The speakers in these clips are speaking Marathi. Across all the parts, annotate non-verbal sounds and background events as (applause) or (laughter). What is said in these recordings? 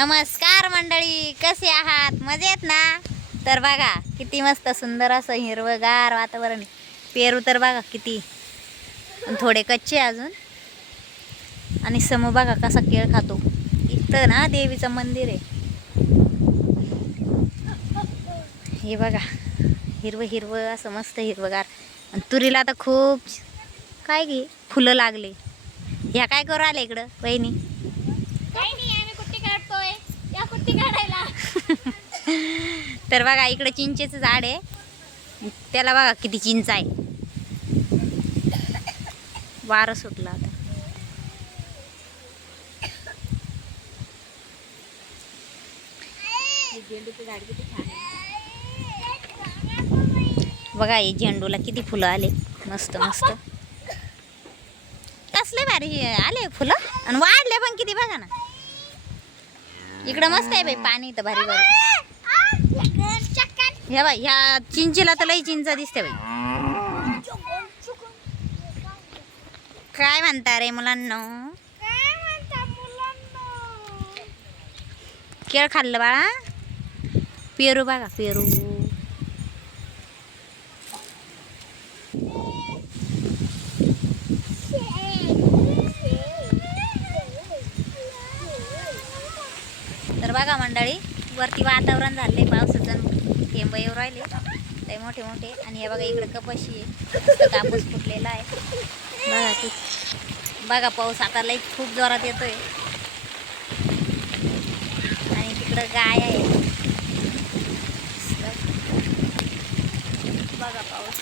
नमस्कार मंडळी कसे आहात? मजेत ना? तर बघा किती मस्त सुंदर असं हिरवगार वातावरण पेरू तर बघा किती. थोडे कच्चे अजून. आणि समोर बघा कसा केळ खातो. इथं ना देवीचं मंदिर आहे. हे बघा हिरवं हिरवं असं मस्त हिरवगार. आणि तुरीला तर खूप काय घे फुलं लागले. ह्या काय करू आले इकडं? वहिनी? (laughs) तर बघा इकडे चिंचेचं झाड आहे. त्याला बघा किती चिंच आहे. वारं सुटलं आता. बघा हे झेंडूला किती फुलं आले. मस्त मस्त. कसले भारी आले फुलं? आणि वाढले पण किती बघा ना. इकडं मस्त आहे बाई पाणी तर भारी भारी ह्या बाई ह्या चिंचेला तर लई चिंच दिसते बाई. काय म्हणता रे मुलांना? केळ खाल्लं बाळा? पेरू बघा पेरू तर बघा मंडळी किती वातावरण झालंय पावसाचं थेंब येऊ राहिले. ते मोठे मोठे. आणि हे बघा इकडे कपाशी आहे. कापूस फुटलेला आहे. बघा बघा पाऊस आता लई खूप जोरात येतोय. आणि तिकडं गाय आहे. बघा पाऊस.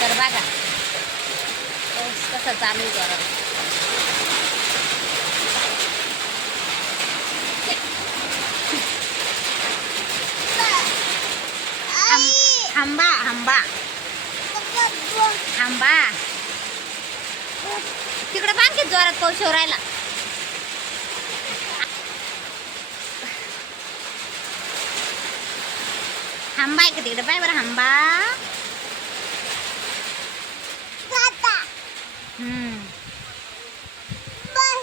तर बघा पाऊस कसा चालू आहे जोरात. आंबा आंबा आंबा तिकडे बाकी जोरात पाऊस येऊ राहिला. आंबा आहे का तिकडे? पाय बरं आंबा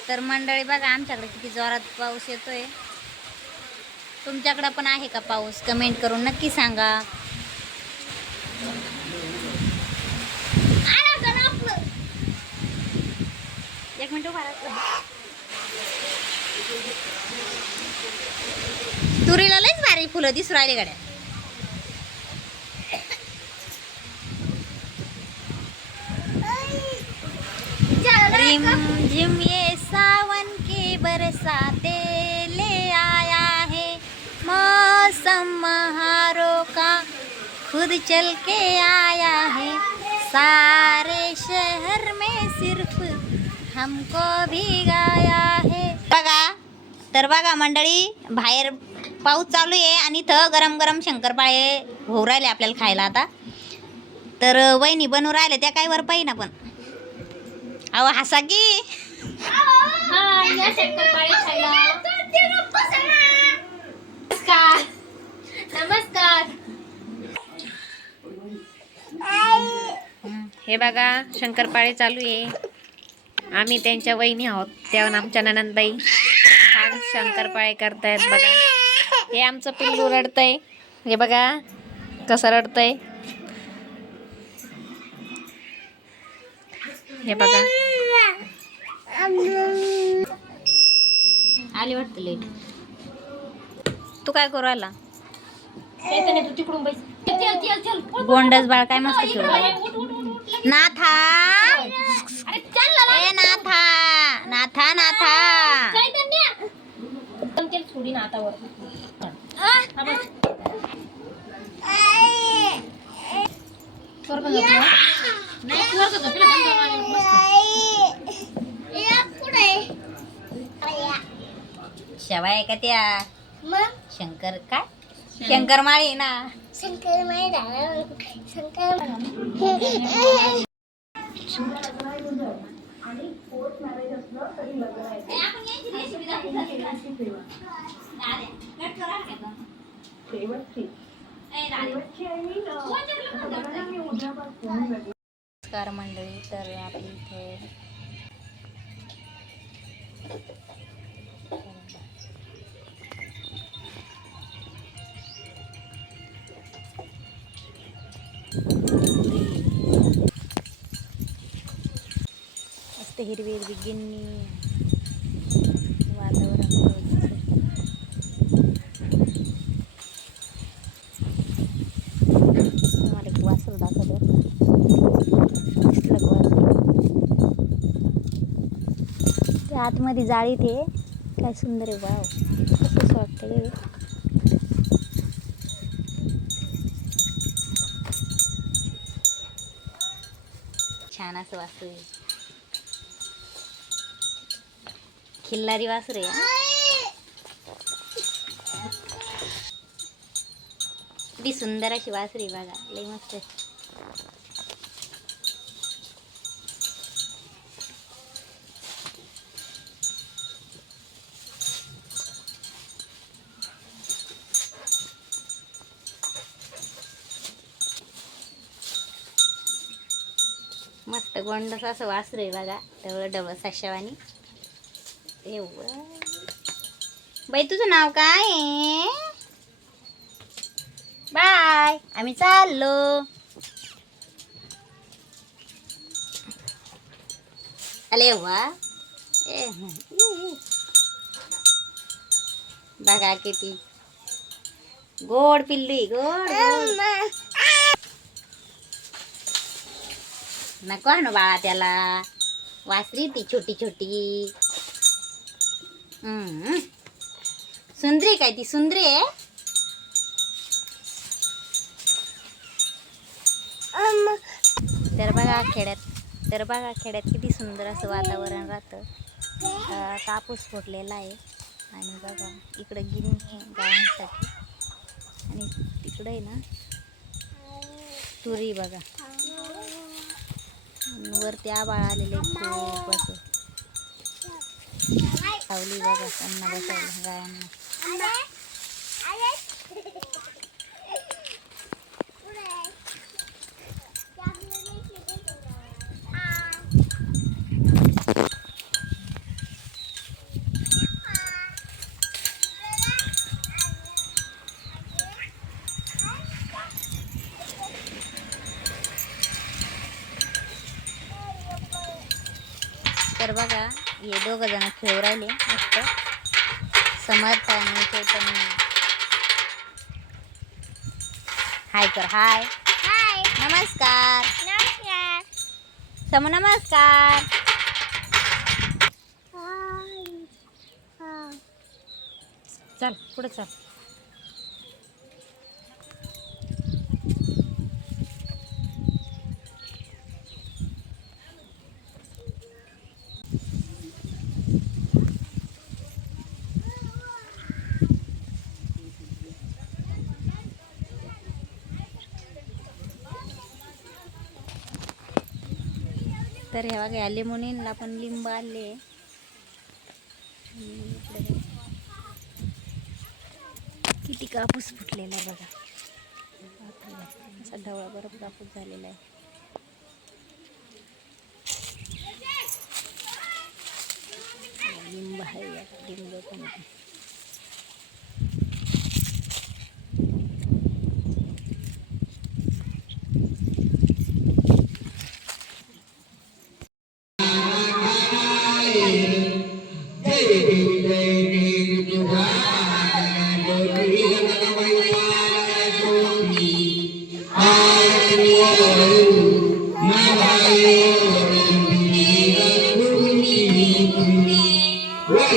तर मंडळी बघा आमच्याकडे किती जोरात पाऊस येतोय. तुमच्याकडे पण आहे का पाऊस? कमेंट करून नक्की सांगा. एक मिनिट तुरीला लईच भारी फुलं दिसू राहिले गाड्या. रिम झिम ये सावन के बरसाते ले आया है. मौसम बहारों का खुद चल के आया है. सारे शहर में सिर्फ हमको भी गाया है। बघा तर बघा मंडळी बाहेर पाऊस चालू आहे आणि इथं गरम गरम शंकरपाळे होऊ राहिले आपल्याला खायला आता. तर वहिनी बनवू राहिले त्या काही वर पाहिजे पण. अहो हसा की. हा नमस्कार हे बघा शंकरपाळे चालू आहे. आम्ही त्यांच्या वहिनी आहोत. तेव्हा आमच्या ननंदबाई छान शंकरपाळे करतायत बघा. हे आमचं पिल्लू रडतंय. हे बघा कसं रडतंय. हे बघा. आली वाटतं लेट तू काय करू आला गोंडस बाळ काय मस्त खेळू. नाथा! नाथा नाथा नाथा. चैतन्य! पण तेल सोडी ना आता वर. हा, बस. स्वर्ग झोपला? नाही, स्वर्ग झोपला, गंगा मारेल, मस्त. शेवाय का त्या शंकर काय शंकर माळी ना नमस्कार मंडळी तर आपली इथे मस्त हिरवी हिरवी गिन्नी. वातावरण बघितलं. ते आतमध्ये जाळीत आहे. काय सुंदर आहे वाव. कसं वाटतं रे. छान असं वाटतं आहे खिल्लारी वासरू आहे किती सुंदर अशी वासरी बघा लई मस्त मस्त गोंडस असं वासरू आहे बघा तेवढं डबल सशावानी. बाई तुझं नाव काय आहे? बाय आम्ही चाललो. अरे वा. बघा किती. गोड पिल्ली गोड. नको आणू बाळा त्याला. वासरी ती छोटी छोटी. सुंदरी काय ती? सुंदरी आहे? तर बघा खेड्यात तर बघा खेड्यात किती सुंदर असं वातावरण राहतं. कापूस फुटलेला आहे. आणि बघा इकडं गिरणी आहे गावांसाठी. आणि तिकडं आहे ना तुरी बघा. वरती आबाळ आलेले खूप असं सावली बघा त्यांना बसायला गायांना तर बघा हे दोघं जण खेळू राहिले मस्त. समर्थ आणि चैतन्य. हाय कर हाय. हाय. नमस्कार. नमस्कार. सम नमस्कार. चल पुढे चल. तर हे बघा या लिंबुनीला पण लिंब आले. किती कापूस फुटलेला आहे बघा. ढवळा बरोबर कापूस झालेला आहे. लिंब आहे लिंब पण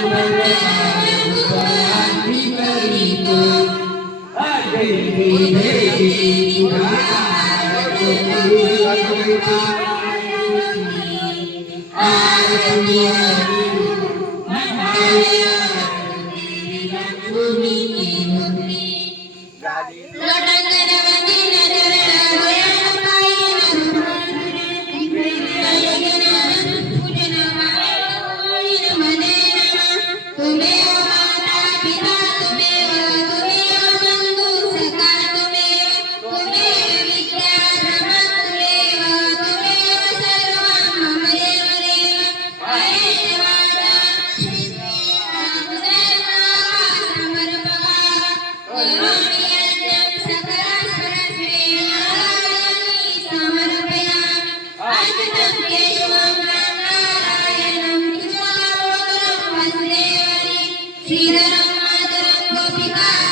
Música No más, no más.